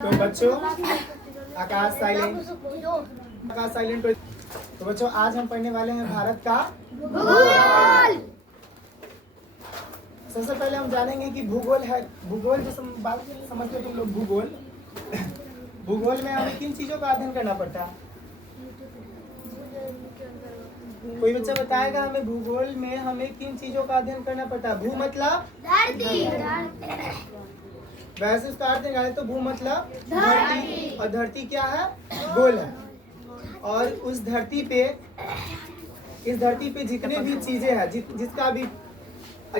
तो बच्चों आकाश साइलेंट तो बच्चों आज हम पढ़ने वाले हैं भारत का भूगोल। सबसे पहले हम जानेंगे कि भूगोल है, भूगोल जो बात समझते हो तुम लोग भूगोल भूगोल में हमें किन चीजों का अध्ययन करना पड़ता है? कोई बच्चा बताएगा हमें भूगोल में हमें किन चीजों का अध्ययन करना पड़ता है? भू मतलब धरती। वैसे उसका अर्थ निकाले तो भू मतलब धरती, और धरती क्या है? गोल है। और उस धरती पे, इस धरती पे जितने भी चीजें हैं, जिसका भी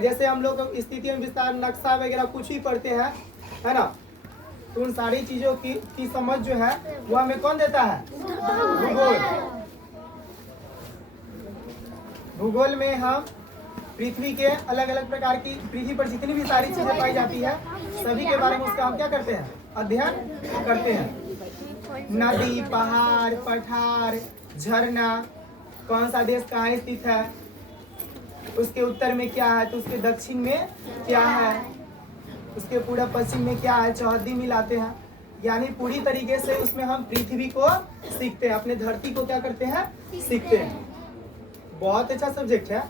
जैसे हम लोग स्थिति में विस्तार, नक्शा वगैरह कुछ भी पढ़ते हैं, है ना, तो उन सारी चीजों की समझ जो है वो हमें कौन देता है? भूगोल। भूगोल में हम पृथ्वी के अलग अलग प्रकार की, पृथ्वी पर जितनी भी सारी चीजें पाई जाती है सभी के बारे में उसका हम क्या करते हैं? अध्ययन करते हैं। नदी, पहाड़, पठार, झरना, कौन सा देश कहाँ स्थित है, उसके उत्तर में क्या है, तो उसके दक्षिण में क्या है, उसके पूरा पश्चिम में क्या है, चौहद्दी मिलाते हैं। यानी पूरी तरीके से उसमें हम पृथ्वी को सीखते हैं, अपने धरती को क्या करते हैं? सीखते हैं। बहुत अच्छा सब्जेक्ट है।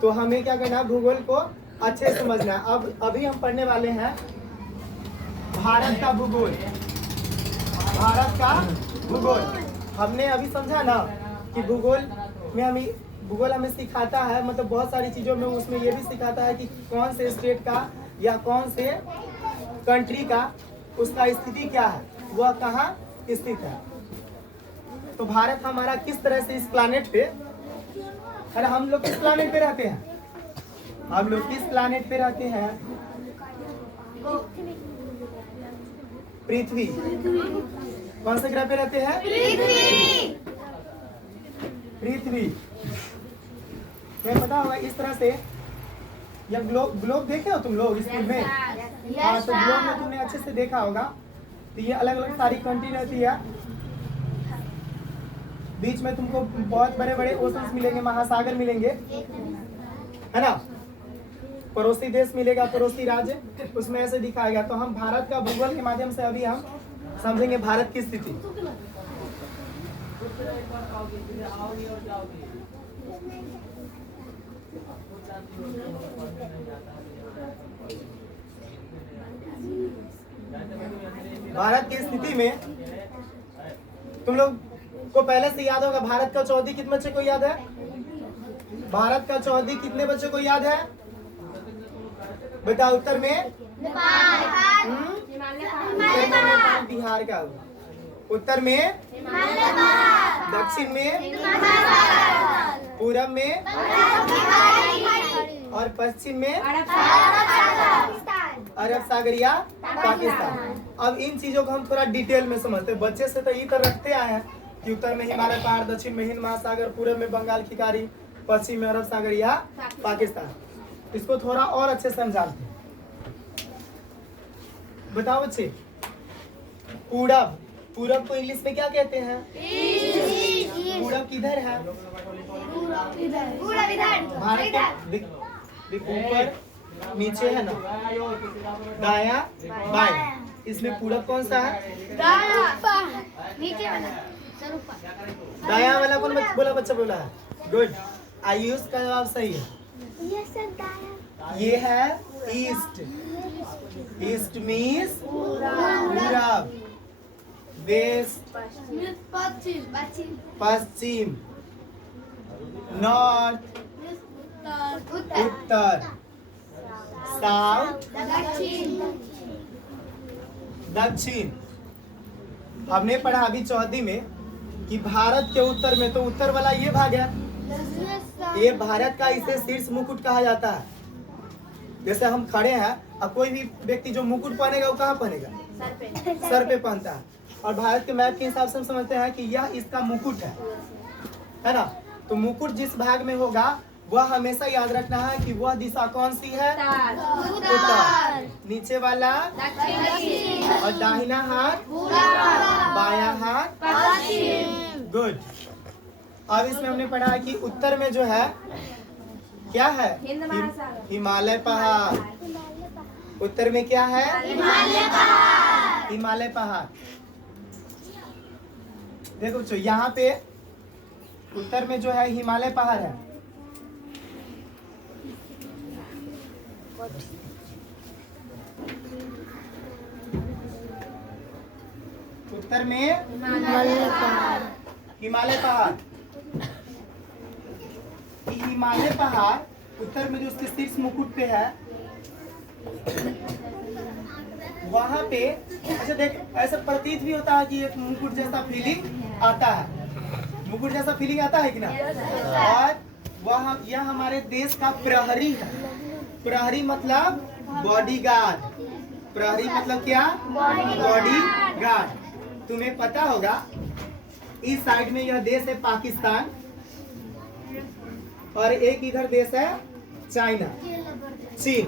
तो हमें क्या करना है? भूगोल को अच्छे से समझना है। अब अभी हम पढ़ने वाले हैं भारत का भूगोल। भारत का भूगोल हमने अभी समझा ना कि भूगोल हमें सिखाता है, मतलब बहुत सारी चीजों में उसमें ये भी सिखाता है कि कौन से स्टेट का या कौन से कंट्री का उसका स्थिति क्या है, वह कहाँ स्थित है। तो भारत हमारा किस तरह से इस प्लानेट पे, अरे हम लोग किस प्लानेट पे रहते हैं? हम लोग किस प्लानेट पे रहते हैं? पृथ्वी। कौन से ग्रह पे रहते हैं? पृथ्वी। मैं पता होगा इस तरह से, या ग्लोब देखे हो तुम लोग स्कूल में? हाँ, तो ग्लोब में तुमने अच्छे से देखा होगा। तो ये अलग अलग सारी कंट्री रहती है। बीच में तुमको बहुत बड़े बड़े ओशंस मिलेंगे, महासागर मिलेंगे, है ना, पड़ोसी देश मिलेगा, पड़ोसी राज्य, उसमें ऐसे दिखाएगा। तो हम भारत का भूगोल के माध्यम से अभी हम समझेंगे भारत की स्थिति। भारत की स्थिति में तुम लोग को पहले से याद होगा, भारत का चौहद्दी कितने बच्चे को याद है? भारत का चौहद्दी कितने बच्चों को याद है? बताओ। उत्तर में नेपाल, बिहार का। उत्तर में दक्षिण में, पूरब में, और पश्चिम में अरब सागर या पाकिस्तान। अब इन चीजों को हम थोड़ा डिटेल में समझते हैं। बच्चे से तो ये तो रखते आए हैं कि उत्तर में हिमालय पहाड़, दक्षिण में हिंद महासागर, पूरब में बंगाल की खाड़ी, पश्चिम में अरब सागर या पाकिस्तान। इसको थोड़ा और अच्छे से समझाते हैं। बताओ बच्चे, पूरब, पूरब को इंग्लिश में क्या कहते हैं? पूरब किधर है? भारत के ऊपर नीचे है ना, दाया बाया, इसमें पूरब कौन सा है? दाया वाला कौन बोला? बच्चा बोला है। गुड, आयुष का जवाब सही है। ये है ईस्ट। ईस्ट मीन्स पूरब, वेस्ट पश्चिम, नॉर्थ उत्तर, साउथ दक्षिण। हमने पढ़ा अभी चौहद्दी में कि भारत के उत्तर में, तो उत्तर वाला ये भाग है, ये भारत का, इसे शीर्ष मुकुट कहा जाता है। जैसे हम खड़े हैं और कोई भी व्यक्ति जो मुकुट पहनेगा वो कहाँ पहनेगा? सर पे पहनता है। और भारत के मैप के हिसाब से हम समझते हैं कि यह इसका मुकुट है ना। तो मुकुट जिस भाग में होगा वह हमेशा याद रखना है कि वह दिशा कौन सी है? उत्तर। नीचे वाला और दाहिना हाथ, बाया हाथ। गुड। अब इसमें हमने पढ़ा कि उत्तर में जो है क्या है? हिमालय पहाड़। उत्तर में क्या है? हिमालय पहाड़। हिमालय पहाड़। देखो बच्चों, यहाँ पे उत्तर में जो है हिमालय पहाड़ है। उत्तर में हिमालय पहाड़। हिमालय पहाड़ उत्तर में जो उसके शीर्ष मुकुट पे है, वहां पे अच्छा देख, ऐसा प्रतीत भी होता है कि एक मुकुट जैसा फीलिंग आता है। मुकुट जैसा फीलिंग आता है कि ना? और वह यह हमारे देश का प्रहरी है। प्रहरी मतलब बॉडीगार्ड। प्रहरी मतलब क्या? बॉडीगार्ड। तुम्हें पता होगा इस साइड में यह देश है पाकिस्तान, और एक इधर देश है चाइना, चीन।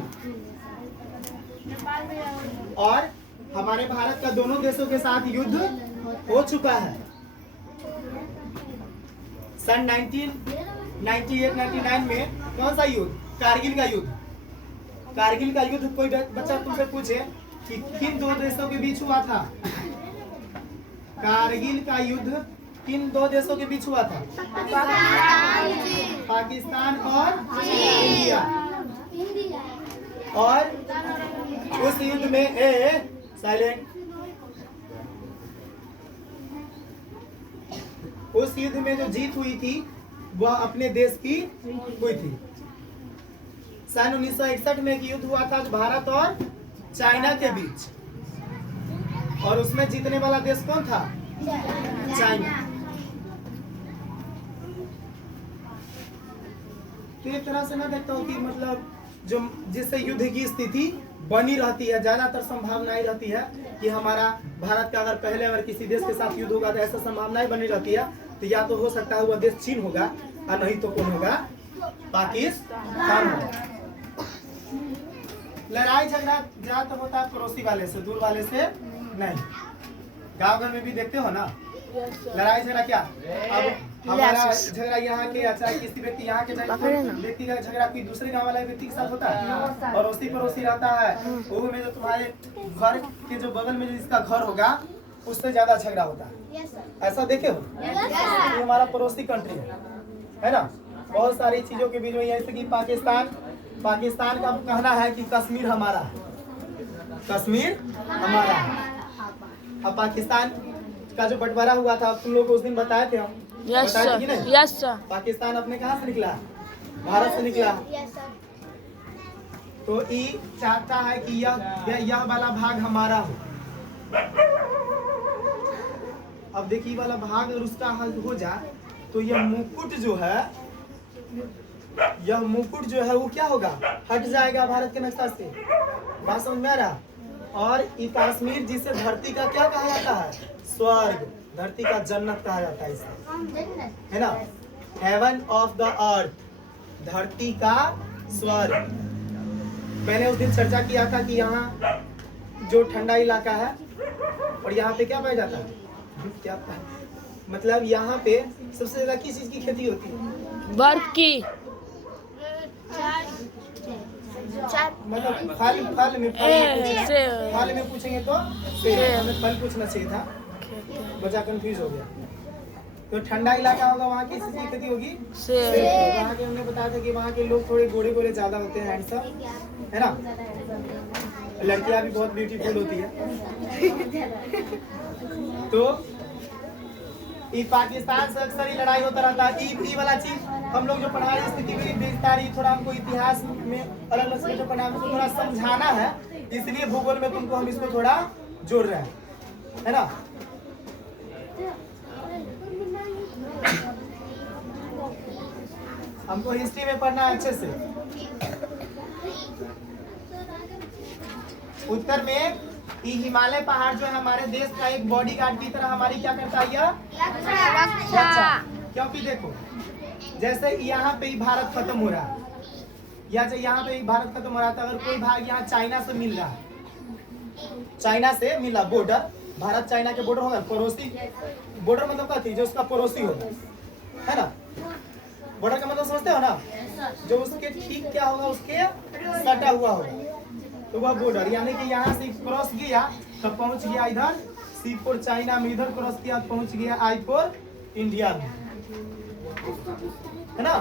और हमारे भारत का दोनों देशों के साथ युद्ध हो चुका है। सन 1998-99 में कौन सा युद्ध? कारगिल का युद्ध। कारगिल का युद्ध कोई बच्चा तुमसे पूछे कि किन दो देशों के बीच हुआ था? कारगिल का युद्ध किन दो देशों के बीच हुआ था? पाकिस्तान और इंडिया। और उस युद्ध में साइलेंट, उस युद्ध में जो जीत हुई थी वह अपने देश की हुई थी। सन 1961 में एक युद्ध हुआ था भारत और चाइना के बीच, और उसमें जीतने वाला देश कौन था? चाइना। तो एक तरह से मैं देखता हूँ कि मतलब जो जिससे युद्ध की स्थिति बनी रहती है, ज्यादातर संभावनाएं रहती है कि हमारा भारत का अगर पहले अगर किसी देश के साथ युद्ध होगा तो ऐसा संभावनाएं बनी रहती है। तो या तो हो सकता है वह देश चीन होगा, और नहीं तो कौन होगा? पाकिस्तान होगा। लड़ाई झगड़ा ज्यादा होता है पड़ोसी वाले से, दूर वाले से नहीं। गाँव घर में भी देखते हो ना लड़ाई झगड़ा। क्या अब हमारा झगड़ा यहाँ के अच्छा किसी व्यक्ति यहाँ के व्यक्ति का झगड़ा कोई दूसरे गाँव वाले व्यक्ति के साथ होता है, पड़ोसी पड़ोसी रहता है, वो में जो तुम्हारे घर के जो बगल में जिसका घर होगा उससे ज्यादा झगड़ा होता है। ऐसा देखे हो? ये हमारा पड़ोसी कंट्री है ना। बहुत सारी चीजों के बीच में, जैसे कि पाकिस्तान का कहना है कि कश्मीर हमारा है, कश्मीर हमारा है। अब पाकिस्तान का जो बंटवारा हुआ था तुम लोग को उस दिन बताए थे हम, बताए थे कि नहीं? Yes sir. पाकिस्तान अपने कहाँ से निकला? भारत से निकला। तो ये चाहता है कि यह वाला भाग हमारा हो। अब देखिए वाला भाग अगर उसका हल हो जाए तो यह मुकुट जो है, यह मुकुट जो है वो क्या होगा? हट जाएगा भारत के नक्शा से। बात समझ में आ रहा? और ये कश्मीर जिसे धरती का क्या कहा जाता है? स्वर्ग, धरती का जन्नत कहा जाता है इसे, है ना। हेवन ऑफ द अर्थ, धरती का स्वर्ग। मैंने उस दिन चर्चा किया था कि यहाँ जो ठंडा इलाका है और यहाँ पे क्या पाया जाता है? क्या मतलब यहाँ पे सबसे ज्यादा किस चीज की खेती होती है? बर्फ की। मतलब फल में पूछेंगे तो हमें फल पूछना चाहिए था, बच्चा कंफ्यूज हो गया। तो ठंडा इलाका होगा, वहाँ की चीज की खेती होगी? वहाँ के हमने बताया था कि वहाँ के लोग थोड़े गोरे गोरे ज्यादा होते हैं, हैंडसम, है ना। लड़कियां भी बहुत ब्यूटीफुल होती है। तो पाकिस्तान से अक्सर ही लड़ाई होता रहता है। ई वाला चीज हम लोग जो पढ़ा रहे स्थिति में देखता रही, थोड़ा हमको इतिहास में अलग अलग से जो पढ़ा हमको थोड़ा समझाना है, इसलिए भूगोल में तुमको हम इसको थोड़ा जोड़ रहे हैं, है ना। हमको हिस्ट्री में पढ़ना है अच्छे से। उत्तर में हिमालय पहाड़ जो है हमारे देश का एक बॉडीगार्ड की तरह हमारी क्या करता है? यह रक्षा। क्योंकि देखो जैसे यहाँ पे ही भारत खत्म हो रहा है, या यहाँ पे ही भारत खत्म हो रहा था, अगर कोई भाग यहाँ चाइना से मिल रहा है, चाइना से मिला बॉर्डर, भारत चाइना के बॉर्डर होगा, पड़ोसी बॉर्डर मतलब क्या थी? जो उसका पड़ोसी होगा, है ना। बॉर्डर का मतलब समझते हो ना? जो उसके ठीक क्या होगा? उसके सटा हुआ होगा, तो वह बॉर्डर। यानी कि यहाँ से क्रॉस गया तब पहुंच गया इधर सी फॉर चाइना में, इधर क्रॉस किया पहुंच गया आई फॉर इंडिया में, है ना।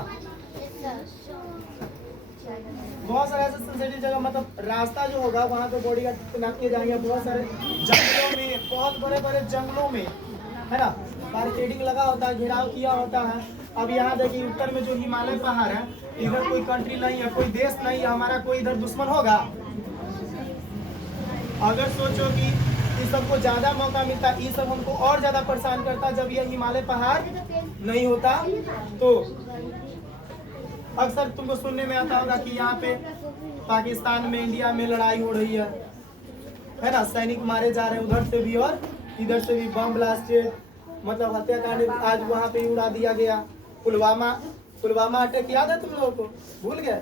बहुत सारे ऐसे सेंसिटिव जगह, मतलब रास्ता जो होगा वहाँ पे बॉडी गार्ड तैनात किए जाएंगे। बहुत सारे जंगलों में, बहुत बड़े बड़े जंगलों में, है ना, बैरिकेडिंग लगा होता है, घेराव किया होता है। अब यहाँ देखिए उत्तर में जो हिमालय पहाड़ है, इधर कोई कंट्री नहीं है, कोई देश नहीं है हमारा, कोई इधर दुश्मन होगा। अगर सोचो कि इस सबको ज्यादा मौका मिलता, ये सब हमको और ज्यादा परेशान करता जब ये हिमालय पहाड़ नहीं होता। तो अक्सर तुमको सुनने में आता होगा कि यहाँ पे पाकिस्तान में, इंडिया में लड़ाई हो रही है ना, सैनिक मारे जा रहे हैं उधर से भी और इधर से भी, बम ब्लास्टेड, मतलब हत्याकांड आज वहाँ पे उड़ा दिया गया। पुलवामा अटैक याद है तुम लोगों को, भूल गए?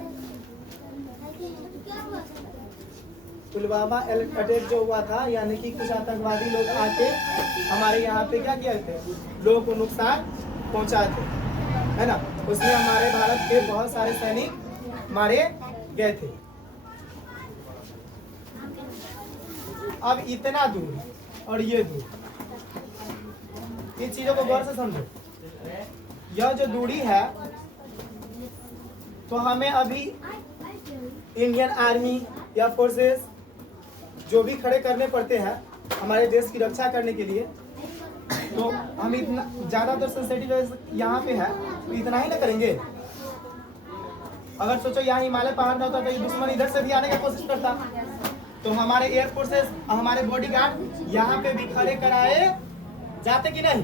पुलवामा अटैक जो हुआ था, यानी कि कुछ आतंकवादी लोग आके हमारे यहाँ पे क्या किए थे, लोगों को नुकसान पहुँचाए थे, है ना। उसमें हमारे भारत के बहुत सारे सैनिक मारे गए थे। अब इतना दूर और ये दूर, इन चीजों को गौर से समझो। यह जो दूरी है, तो हमें अभी इंडियन आर्मी या फोर्सेस जो भी खड़े करने पड़ते हैं हमारे देश की रक्षा करने के लिए, तो हम इतना ज्यादातर सेंसिटिव यहाँ पे है, तो इतना ही ना करेंगे। अगर सोचो यहाँ हिमालय पहाड़ ना होता तो ये दुश्मन इधर से भी आने की कोशिश करता, तो हमारे एयर फोर्सेस, हमारे बॉडीगार्ड यहाँ पे भी खड़े कराए जाते कि नहीं?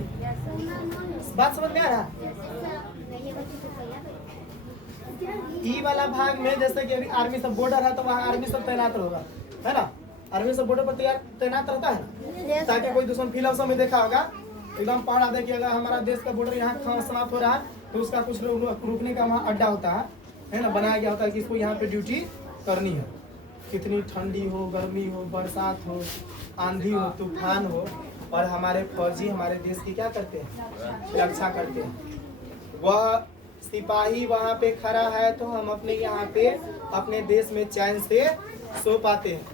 बात समझ में आ रहा? ई वाला भाग में जैसे कि अभी आर्मी सब बॉर्डर है, तो वहाँ आर्मी सब तैनात होगा, है ना। आर्मी सब बॉर्डर पर तैनात रहता है, ताकि कोई दुश्मन फिल्म में देखा होगा एकदम पहाड़ा देखिए, अगर हमारा देश का बॉर्डर यहाँ समाप्त हो रहा है तो उसका कुछ रुकने का वहाँ अड्डा होता है ना, बनाया गया होता है कि इसको यहाँ पे ड्यूटी करनी है। कितनी ठंडी हो, गर्मी हो, बरसात हो, आंधी हो, तूफान हो, और हमारे फौजी हमारे देश की क्या करते हैं, रक्षा करते हैं। वह सिपाही वहाँ पे खड़ा है तो हम अपने यहाँ पे अपने देश में चैन से सो पाते हैं,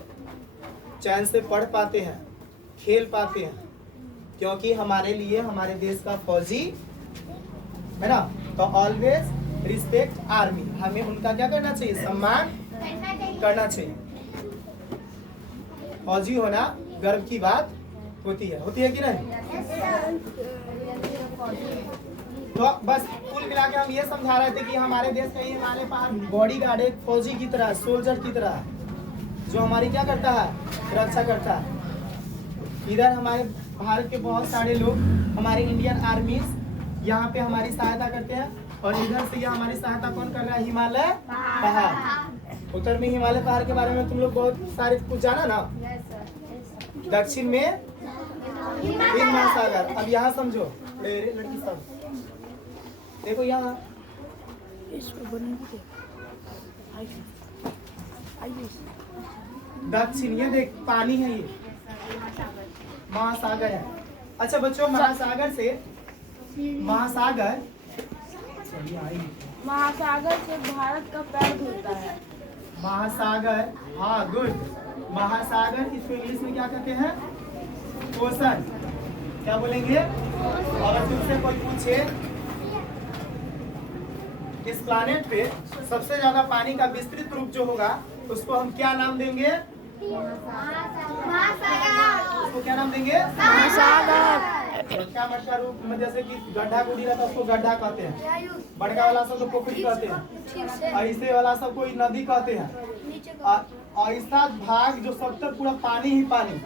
चैन से पढ़ पाते हैं, खेल पाते हैं, क्योंकि हमारे लिए हमारे देश का फौजी है ना। तो ऑलवेज रिस्पेक्ट आर्मी, हमें उनका क्या करना चाहिए, सम्मान करना चाहिए। फौजी होना गर्व की बात होती है कि नहीं? तो बस कुल मिला के हम ये समझा रहे थे कि हमारे देश का ये हमारे पास बॉडी गार्ड एक फौजी की तरह, सोल्जर की तरह, जो हमारी क्या करता है, रक्षा करता है। इधर हमारे भारत के बहुत सारे लोग, हमारे इंडियन आर्मीज यहाँ पे हमारी सहायता करते हैं, और इधर से ये हमारी सहायता कौन कर रहा है, हिमालय पहाड़। उत्तर में हिमालय पहाड़ के बारे में तुम लोग बहुत सारे कुछ जाना ना। दक्षिण में हिंद महासागर। अब यहाँ समझो लड़की सब, देखो यहाँ दक्षिण, ये देख पानी है, ये महासागर है। अच्छा बच्चों, महासागर से महासागर से भारत का पैर धुलता है। महासागर, हाँ गुड। महासागर इसको इंग्लिश में क्या कहते हैं, ओशन। क्या बोलेंगे? और अगर तुमसे कोई पूछे इस प्लानेट पे सबसे ज्यादा पानी का विस्तृत रूप जो होगा उसको हम क्या नाम देंगे? उसको क्या नाम देंगे? छोटा मटका रूप में, जैसे कि गड्ढा गुडी रहता है उसको गड्ढा कहते हैं, बड़का वाला सब तो पोखरी कहते हैं, ऐसे वाला सब कोई नदी कहते हैं। ऐसा भाग जो सब तक पूरा पानी ही पानी,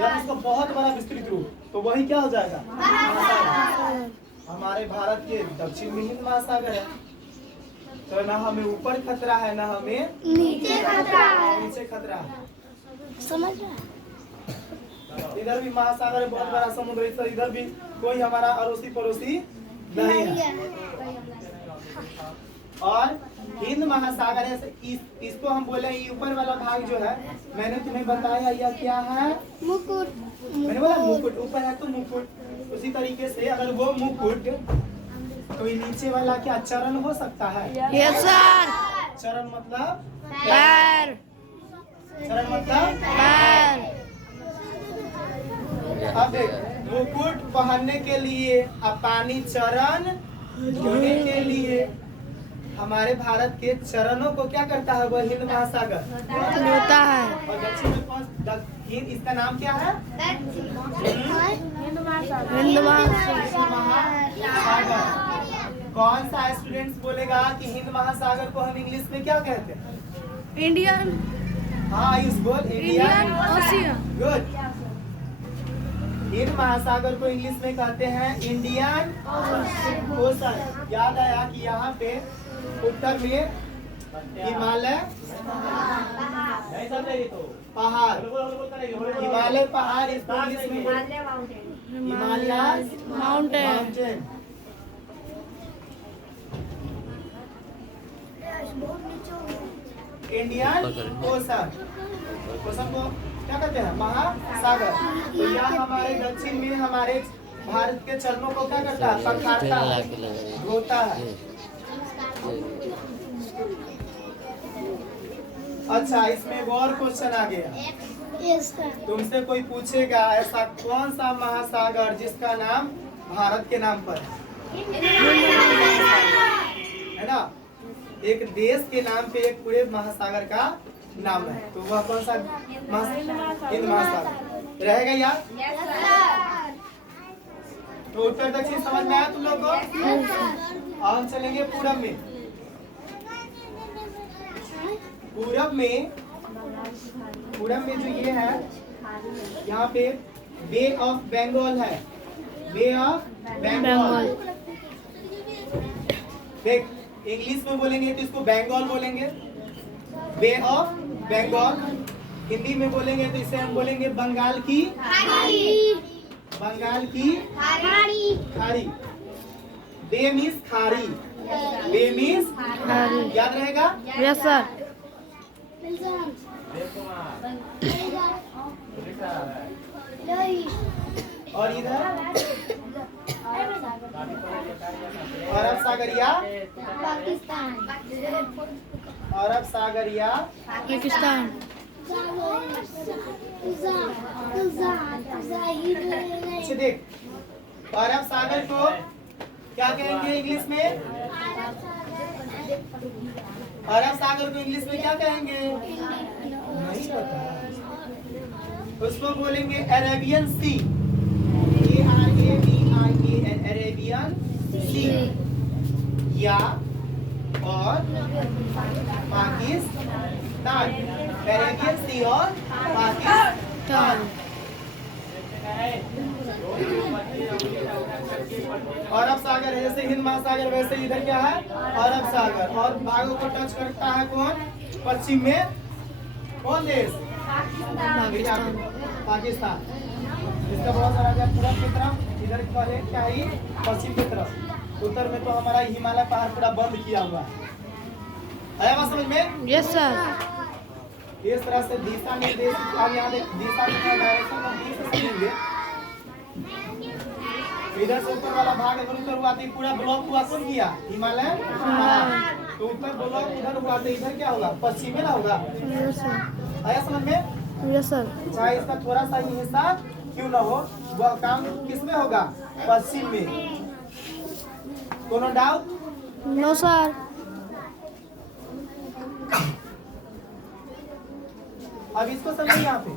या उसका बहुत बड़ा विस्तृत रूप, तो वही क्या हो जाएगा, महासागर। हमारे भारत के दक्षिण में हिंद महासागर है, तो ना हमें ऊपर खतरा है, ना हमें नीचे खतरा है। समझ रहा है? इधर भी महासागर है, बहुत बड़ा समुद्र है, इधर भी कोई हमारा अड़ोसी पड़ोसी नहीं है। और हिंद महासागर है, इसको हम बोले ऊपर वाला भाग जो है, मैंने तुम्हें बताया यह क्या है, मुकुट। मैंने बोला मुकुट, ऊपर है तो मुकुट। उसी तरीके से अगर वो मुकुट, तो ये नीचे वाला क्या चरण हो सकता है? Yes sir. चरण मतलब पैर। चरण मतलब पैर। अब देख, मुकुट पहनने के लिए, अपानी चरण धोने के लिए। हमारे भारत के चरणों को क्या करता है वह हिंद महासागर होता है। और दक्षिण में कौन हिंद, इसका नाम क्या है? हिंद महासागर। हिंद महासागर। कौन सा स्टूडेंट्स बोलेगा कि हिंद महासागर को हम इंग्लिश में क्या कहते हैं? इंडियन हाँ आयुष बोल। Indian ocean. गुड। हिंद महासागर को इंग्लिश में कहते हैं इंडियन ओशन। याद आया कि यहाँ पे उत्तर में हिमालय पहाड़, हिमालय पहाड़, इसको इंग्लिश में Himalaya mountain. Indian ocean, ocean को क्या कहते हैं? महासागर। तो यह हमारे दक्षिण में हमारे भारत के चरणों को क्या करता है? पखारता है, धोता है। अच्छा, इसमें एक और क्वेश्चन आ गया। तुमसे कोई पूछेगा ऐसा कौन सा महासागर जिसका नाम भारत के नाम पर है ना? एक देश के नाम पे एक पूरे महासागर का नाम है, तो वह कौन सा हिंद महासागर रहेगा यार? तो उत्तर दक्षिण समझ में आया तुम लोग को? और हम चलेंगे पूरब में। पूरब में जो ये है, यहाँ पे बे ऑफ बंगाल है। बे ऑफ बंगाल। देख, इंग्लिश में बोलेंगे तो इसको बंगाल बोलेंगे, बे ऑफ बंगाल। हिंदी में बोलेंगे तो इसे हम बोलेंगे बंगाल की खाड़ी। बे मीन्स खाड़ी, बे मीन्स याद रहेगा? Yes sir. और इधर अरब सागर या पाकिस्तान। अच्छा देख, अरब सागर को क्या कहेंगे इंग्लिश में? अरब सागर को इंग्लिश में क्या कहेंगे? नहीं पता। उसको बोलेंगे अरेबियन सी, ARABIAN, अरेबियन सी, या और पाकिस्तान, अरेबियन सी और पाकिस्तान। अरब सागर है, जैसे हिंद महासागर वैसे इधर क्या है? अरब सागर। और भागों को टच करता है कौन? पश्चिम में कौन देश? पाकिस्तान। इसका बहुत सारा गया पूरब की तरफ, इधर पहले क्या है? पश्चिम की तरफ। उत्तर में तो हमारा हिमालय पहाड़ पूरा बंद किया हुआ है। आया बात समझ में? Yes sir. इस तरह से दिशा निर्देश, अब यहाँ देख दिशा में डायरेक्शन हम से समझेंगे। इधर से ऊपर वाला भाग अगर ऊपर हुआ तो पूरा ब्लॉक हुआ कौन किया? हिमालय। तो ऊपर ब्लॉक उधर हुआ तो इधर क्या होगा? पश्चिम में ना होगा? आया समझ में? Yes sir. चाहे इसका थोड़ा सा ही हिस्सा क्यों ना हो, वह काम किस में होगा? पश्चिम में। कोनो डाउट? No sir. अब इसको समझिए यहाँ पे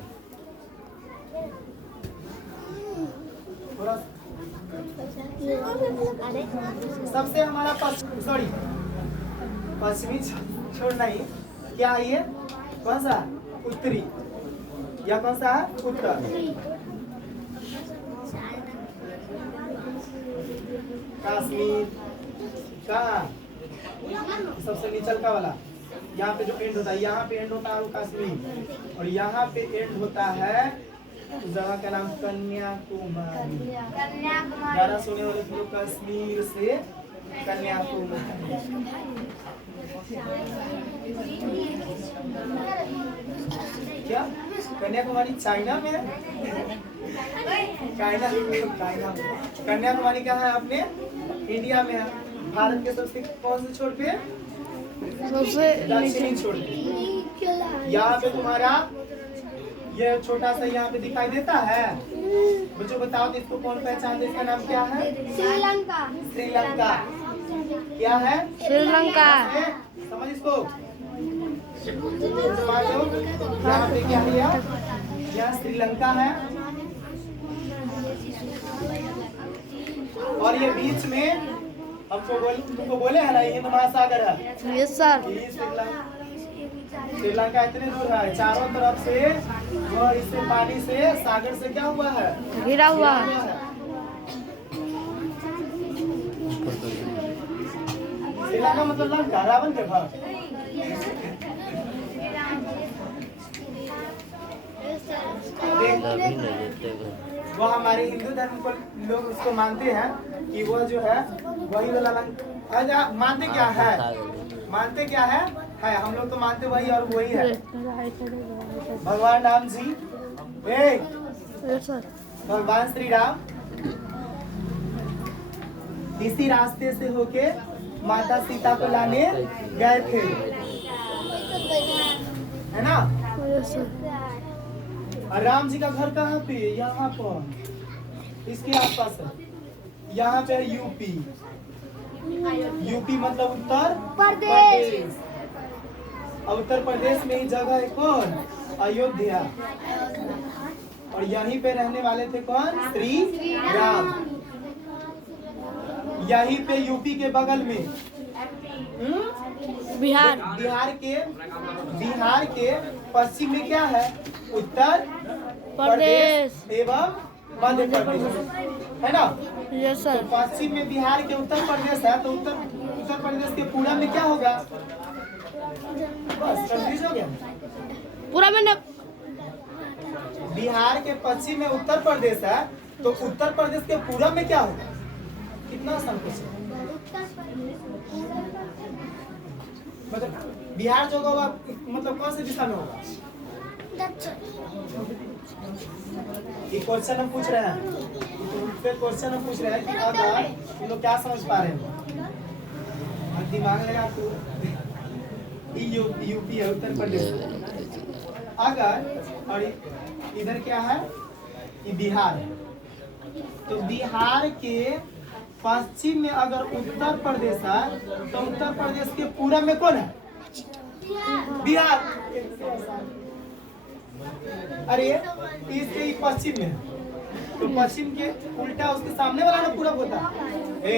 थोड़ा सबसे हमारा पश्चिमी छोड़ना ही क्या है? ये कौन सा? उत्तरी या कौन सा है? उत्तर। कश्मीर कहाँ? सबसे निचल का वाला, यहाँ पे जो एंड होता है, यहाँ पे एंड होता है वो कश्मीर, और यहाँ पे एंड होता है उस जगह का नाम कन्याकुमारी। ज़्यादा सुने वाले लोग कश्मीर से कन्याकुमारी। क्या कन्याकुमारी चाइना में है? कन्याकुमारी कहाँ है? अपने इंडिया में है। भारत के सबसे कौन से छोर पे? सबसे दक्षिणी छोर पे। यहाँ पे तुम्हारा ये छोटा सा यहाँ पे दिखाई देता है। बच्चों बताओ तो इसको कौन पहचानते, इसका नाम क्या है? श्रीलंका। श्रीलंका। क्या है? श्रीलंका। समझ इसको। यहाँ पे क्या है? यह श्रीलंका है और ये बीच में तुमको बोले है ना, हिंद महासागर है। Yes sir. श्रीलंका इतने दूर है, चारों तरफ से वह इससे पानी से सागर से क्या हुआ है? घिरा हुआ है। श्रीलंका मतलब लंका, रावण के घर। वो हमारे हिंदू धर्म को लोग उसको मानते हैं कि वो जो है वही वाला लंका। मानते क्या है? मानते क्या है? हम लोग तो मानते वही और वही है। भगवान राम जी, भगवान श्री राम इसी रास्ते से होके माता सीता को लाने गए थे, है ना? Yes sir. और राम जी का घर कहाँ पे? यहाँ पर, इसके आसपास है। यहाँ पे है यूपी। यूपी मतलब उत्तर प्रदेश। और उत्तर प्रदेश में ही जगह है कौन? अयोध्या। और यहीं पे रहने वाले थे कौन? श्री राम। यहीं पे यूपी के बगल में बिहार। बिहार के पश्चिम में क्या है? उत्तर प्रदेश एवं मध्य प्रदेश, है ना? यस तो सर। पश्चिम में बिहार के उत्तर प्रदेश है, तो उत्तर प्रदेश के पूरा में क्या होगा? बस कंफ्यूज हो गया। पूरा मैंने बिहार के पश्चिम में उत्तर प्रदेश है, तो उत्तर प्रदेश के पूरा में क्या होगा? कितना आसान क्वेश्चन। मतलब बिहार जो होगा मतलब कौन सी दिशा में होगा? ये क्वेश्चन हम पूछ रहे हैं, क्वेश्चन हम पूछ रहे हैं कि अगर तुम लोग क्या समझ पा रहे हो? दिमाग लगा तो यूपी है, उत्तर प्रदेश। अगर और इधर क्या है? ये बिहार है। तो बिहार के पश्चिम में अगर उत्तर प्रदेश है, तो उत्तर प्रदेश के पूरब में कौन है? बिहार। अरे इसके पश्चिम में, तो पश्चिम के उल्टा उसके सामने वाला ना पूरब होता है।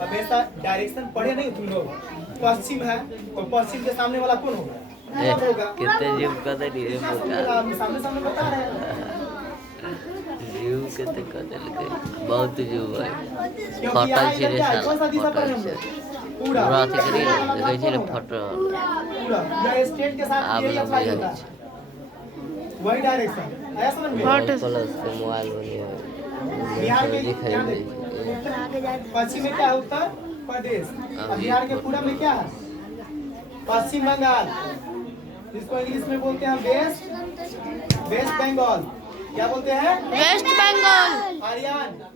हमेशा डायरेक्शन पढ़े नहीं तुम लोग? पश्चिम है तो पश्चिम के सामने वाला कौन होगा? पूरब होगा। कितने जीव का दे रही है? सामने बता रहे हैं। जीव कितने का दे लगे? बहुत जीव है। क्योंकि फटा यहाँ छिरे इधर क्या है? साला कौन सा दिशा पर हम फटा लोग? पूरा पूरा से करी देखै छिरे फटा पूरा यह स्टेट के साथ आप यही लोग अप्लाई होता जाने है, वही डायरेक्शन है। समझ में? प्लस के मोबाइल बने बिहार के दिखाई क्या दे देखो, पश्चिम में क्या है? उत्तर प्रदेश। और बिहार के पूरब में क्या है? पश्चिम बंगाल, जिसको इंग्लिश में बोलते हैं वेस्ट बंगाल। क्या बोलते हैं? वेस्ट बंगाल। हरियाणा।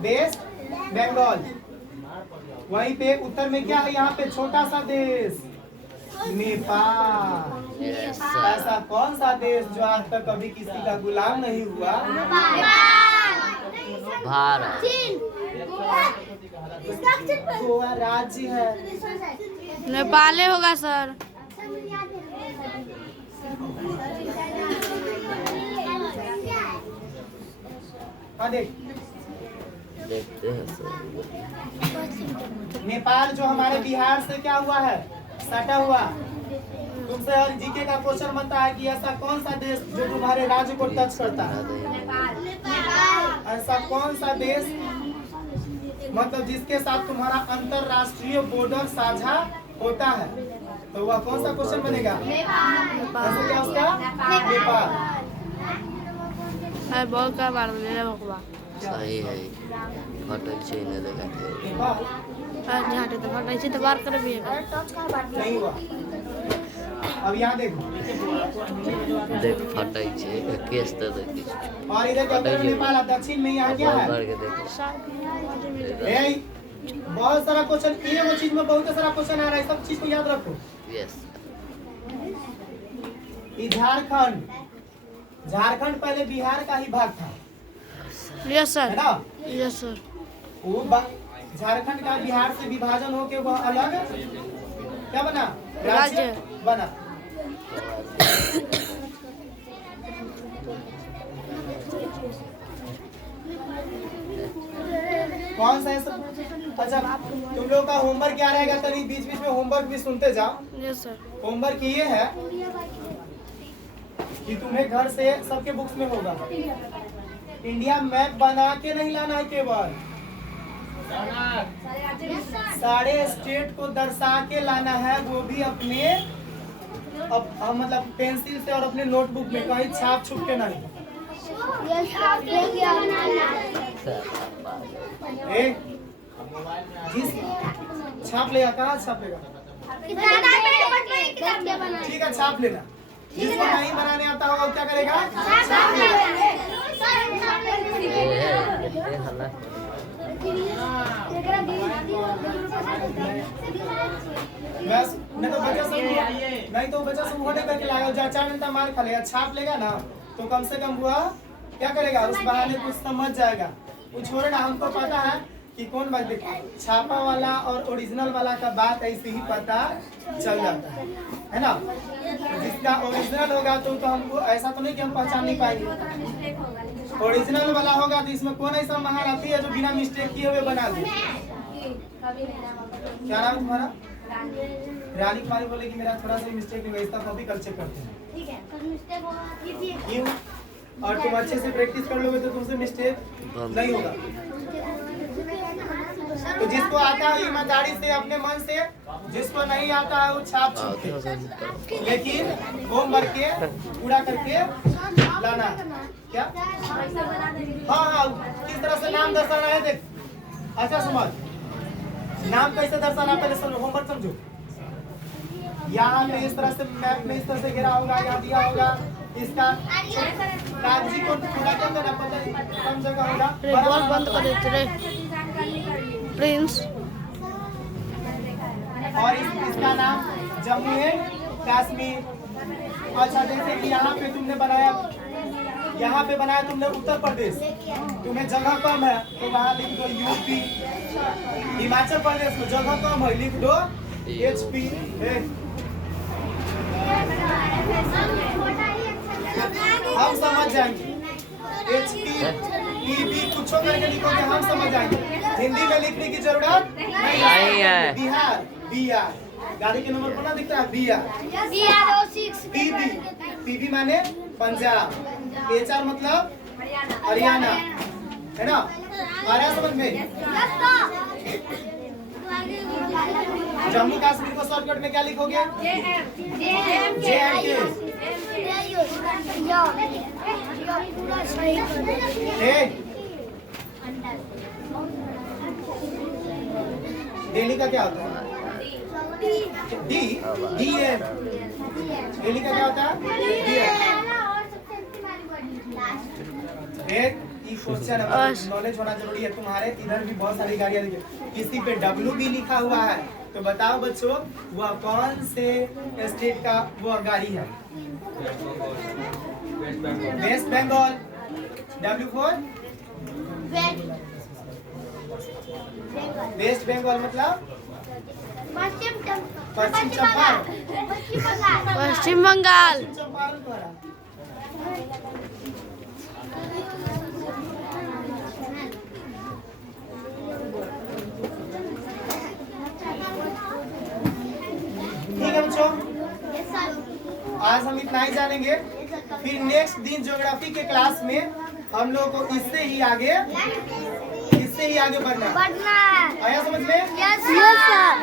वेस्ट बंगाल। वहीं पे उत्तर में क्या है? यहाँ पे छोटा सा देश नेपाल। ऐसा कौन सा देश जो आज तक कभी किसी का गुलाम नहीं हुआ? भारत। गोवा राज्य है। नेपाल होगा सर। हाँ देख, देखते हैं सर। नेपाल जो हमारे बिहार से क्या हुआ है? सटा हुआ। तुमसे हर जीके का क्वेश्चन बनता है कि ऐसा कौन सा देश जो तुम्हारे राज्य को टच करता है? ऐसा कौन सा देश मतलब जिसके साथ तुम्हारा अंतरराष्ट्रीय बॉर्डर साझा होता है? तो वह कौन सा क्वेश्चन बनेगा? ऐसे क्या उसका? नेपाल। बहुत का बार ले भगवा सही है। फटल छै ने देखा नेपाल झाटे तो फटाई से तो बार कर भी नहीं हुआ। अब यहाँ देखो, देख फटाई छै केस तो देखी और इधर क्या उत्तर में नेपाल और दक्षिण में यहाँ क्या है? बार के देखो ए, बहुत सारा क्वेश्चन, ये वो चीज में बहुत सारा क्वेश्चन आ रहा है, सब चीज को याद रखो। यस ये झारखंड, झारखंड पहले बिहार का ही भाग था, यस सर, है ना? Yes sir. वो झारखंड का बिहार से विभाजन होके वह अलग क्या बना? राज्य बना। कौन सा है सब? अच्छा, तुम लोग का होमवर्क क्या रहेगा? तभी बीच बीच में होमवर्क भी सुनते जाओ। Yes sir. होमवर्क ये है कि तुम्हें घर से सबके बुक्स में होगा, इंडिया मैप बना के नहीं लाना है, केवल सारे स्टेट को दर्शा के लाना है, वो भी अपने मतलब पेंसिल से और अपने नोटबुक में, कहीं छाप छुप के नहीं। छाप लेगा, कहाँ छापेगा? ठीक है, छाप लेना। जिसको नहीं बनाने आता होगा वो क्या करेगा? छाप लेगा। नहीं तो बच्चा सब होने करके लाएगा, जो 4 घंटा मार खा लेगा। छाप लेगा ना तो कम से कम हुआ क्या करेगा? उस बहाने कुछ समझ जाएगा। वो छोड़े ना, हमको पता है कि कौन बात देखा, छापा वाला और ओरिजिनल वाला का बात ऐसे ही पता चल जाता है ना? जिसका ओरिजिनल होगा तो हमको ऐसा तो नहीं कि हम पहचान नहीं पाएंगे। ओरिजिनल वाला होगा तो इसमें कौन ऐसा महान आती है जो बिना मिस्टेक किए हुए बना दे। क्या नाम है तुम्हारा? रानी कुमारी बोले कि मेरा थोड़ा सा मिस्टेक नहीं हुआ, इसका कॉपी कल चेक करते हैं। क्यों? और तुम अच्छे से प्रैक्टिस कर लोगे तो तुमसे मिस्टेक नहीं होगा। तो जिसको आता है ईमानदारी से, अपने मन से, जिसको नहीं आता है वो छाप छूटे, लेकिन होमवर्क के पूरा करके लाना। क्या? हाँ, किस तरह से नाम दर्शाना है देख। अच्छा समझ, नाम कैसे दर्शाना पहले समझो, होमवर्क समझो। यहाँ पे इस तरह से मैप में इस तरह से घेरा होगा, यहाँ दिया होगा, इसका कागजी को पूरा क्या करना पता है, कम जगह होगा। बॉल बंद कर देते रे प्रिंस। और इसका नाम जम्मू एंड कश्मीर। अच्छा, जैसे कि यहाँ पे तुमने बनाया, यहाँ पे बनाया तुमने उत्तर प्रदेश, तुम्हें जगह कम है तो वहाँ लिख दो यूपी। हिमाचल प्रदेश में जगह कम है, लिख दो HP। हम समझ जाएंगे, HP PB कुछ करके लिखोगे, हम समझ जाएंगे। हिंदी में लिखने की जरूरत नहीं है। बिहार BR, गाड़ी के नंबर पर ना दिख रहा है BR। PB माने पंजाब, HR मतलब हरियाणा, है ना? आया समझ में? जम्मू कश्मीर को शॉर्टकट में क्या लिखोगे? JNK। दिल्ली का क्या होता है? DM। दिल्ली का क्या होता है? एक क्वेश्चन नॉलेज होना जरूरी है तुम्हारे। इधर भी बहुत सारी गाड़ियां देखिए, किसी पे WB लिखा हुआ है, तो बताओ बच्चों वह कौन से स्टेट का वह गाड़ी है? Waste Bengal. W4 waste Bengal मतलब पश्चिम चंपारण। पश्चिम बंगाल। चंपारण द्वारा ठीक है बच्चों, आज हम इतना ही जानेंगे। फिर नेक्स्ट दिन ज्योग्राफी के क्लास में हम लोग को इससे ही आगे बढ़ना है। आया समझ में? Yes sir.